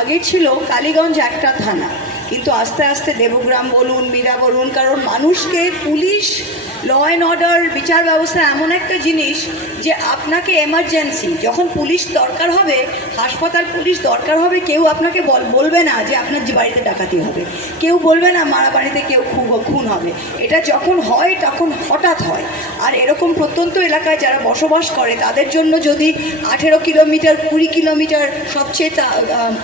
আগে ছিল কালীগঞ্জ একটা থানা, কিন্তু আস্তে আস্তে দেবগ্রাম বলুন, মীরা বলুন, কারণ মানুষকে পুলিশ, ল অ্যান্ড অর্ডার, বিচার ব্যবস্থা এমন একটা জিনিস যে আপনাকে এমার্জেন্সি যখন পুলিশ দরকার হবে, হাসপাতাল পুলিশ দরকার হবে, কেউ আপনাকে বলবে না যে আপনার বাড়িতে ডাকাতি হবে, কেউ বলবে না মারা বাড়িতে কেউ খুন হবে। এটা যখন হয় তখন হঠাৎ হয়। আর এরকম প্রত্যন্ত এলাকায় যারা বসবাস করে তাদের জন্য যদি 18 কিলোমিটার 20 কিলোমিটার সবচেয়ে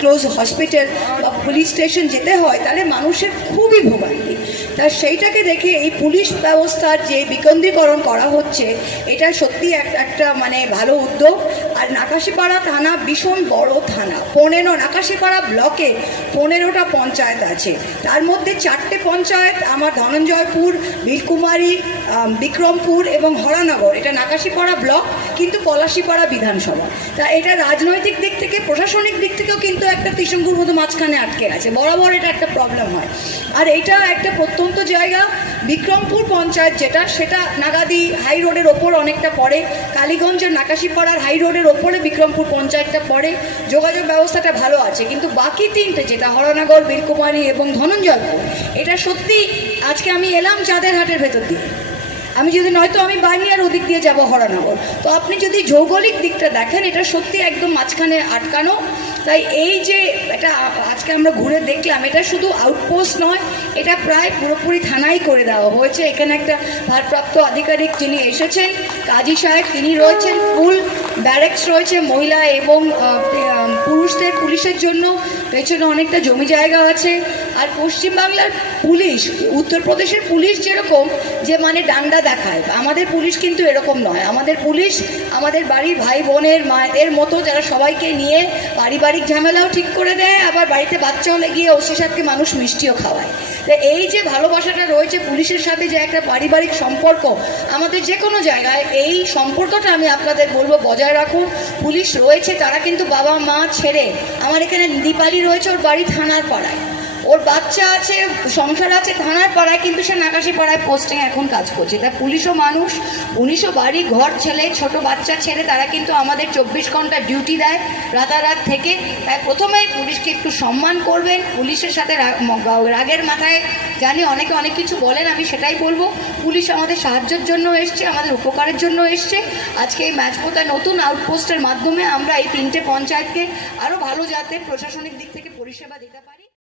ক্লোজ হসপিটাল বা পুলিশ স্টেশন যেতে হয়, তাহলে মানুষের খুবই ভোগান্তি। তা সেইটাকে দেখে এই পুলিশ ব্যবস্থার যে বিকেন্দ্রীকরণ করা হচ্ছে, এটা সত্যি একটা মানে ভালো উদ্যোগ। আর নাকাশিপাড়া থানা ভীষণ বড় থানা, 15 নাকাশিপাড়া ব্লকে 15টা পঞ্চায়েত আছে, তার মধ্যে 4টে পঞ্চায়েত আমার ধনঞ্জয়পুর, বীরকুমারী, বিক্রমপুর এবং হরানগর, এটা নাকাশিপাড়া ব্লক, কিন্তু পলাশিপাড়া বিধানসভা। তা এটা রাজনৈতিক দিক থেকে, প্রশাসনিক দিক থেকেও কিন্তু একটা ত্রিশঙ্কুর মতো মাঝখানে আটকে আছে, বরাবর এটা একটা প্রবলেম হয়। আর এটা একটা প্রত্যন্ত জায়গা, বিক্রমপুর পঞ্চায়েত যেটা, সেটা নাগাদি হাই রোডের ওপর অনেকটা পড়ে, কালীগঞ্জের নাকাশিপাড়ার হাই রোডের ওপরে বিক্রমপুর পঞ্চায়েতটা পড়ে, যোগাযোগ ব্যবস্থাটা ভালো আছে। কিন্তু বাকি তিনটে, যেটা হরনগর, বীরকুমারী এবং ধনঞ্জয়পুর, এটা সত্যি আজকে আমি এলাম চাঁদের হাটের ভেতর দিয়ে, আমি যদি নয়তো আমি বানিয়ার ওদিক দিয়ে যাব হরনগর, তো আপনি যদি ভৌগোলিক দিকটা দেখেন এটা সত্যি একদম মাঝখানে আটকানো। তাই এই যে এটা আজকে আমরা ঘুরে দেখলাম, এটা শুধু আউটপোস্ট নয়, এটা প্রায় পুরোপুরি থানাই করে দেওয়া হয়েছে। এখানে একটা ভারপ্রাপ্ত আধিকারিক যিনি এসেছেন, কাজী সাহেব, তিনি রয়েছেন, ফুল ব্যারেক্স রয়েছে মহিলা এবং পুরুষদের পুলিশের জন্য, পেছনে অনেকটা জমি জায়গা আছে। আর পশ্চিমবাংলার পুলিশ, উত্তরপ্রদেশের পুলিশ যেরকম যে মানে ডান্ডা দেখায়, আমাদের পুলিশ কিন্তু এরকম নয়। আমাদের পুলিশ আমাদের বাড়ির ভাই বোনের মায়েদের মতো, যারা সবাইকে নিয়ে পারিবারিক ঝামেলাও ঠিক করে দেয়, আবার বাড়িতে বাচ্চা হলে গিয়ে ওসি সাথে মানুষ মিষ্টিও খাওয়ায়। তো এই যে ভালোবাসাটা রয়েছে পুলিশের সাথে, যে একটা পারিবারিক সম্পর্ক আমাদের যে কোনো জায়গায়, এই সম্পর্কটা আমি আপনাদের বলবো বজায় রাখুন। পুলিশ রয়েছে, তারা কিন্তু বাবা মা ছেড়ে, আমার এখানে দীপালি রয়েছে, ওর বাড়ি থানার পাড়ায়, ওর বাচ্চা আছে, সংসার আছে থানার পাড়ায়, কিন্তু সে নাকাশিপাড়ায় পোস্টিং এখন কাজ করছে। তাই পুলিশও মানুষ, পুলিশও বাড়ি ঘর ছেলে, ছোট বাচ্চা ছেড়ে তারা কিন্তু আমাদের 24 ঘন্টা ডিউটি দেয় রাতারাত থেকে। তাই প্রথমেই পুলিশকে একটু সম্মান করবেন। পুলিশের সাথে রাগের মাথায় জানি অনেকে অনেক কিছু বলেন, আমি সেটাই বলবো, পুলিশ আমাদের সাহায্যের জন্য এসছে, আমাদের উপকারের জন্য এসছে। আজকে এই ম্যাচপোতা নতুন আউটপোস্টের মাধ্যমে আমরা এই 3টে পঞ্চায়েতকে আরও ভালো যাতে প্রশাসনিক দিক থেকে পরিষেবা দিতে পারি।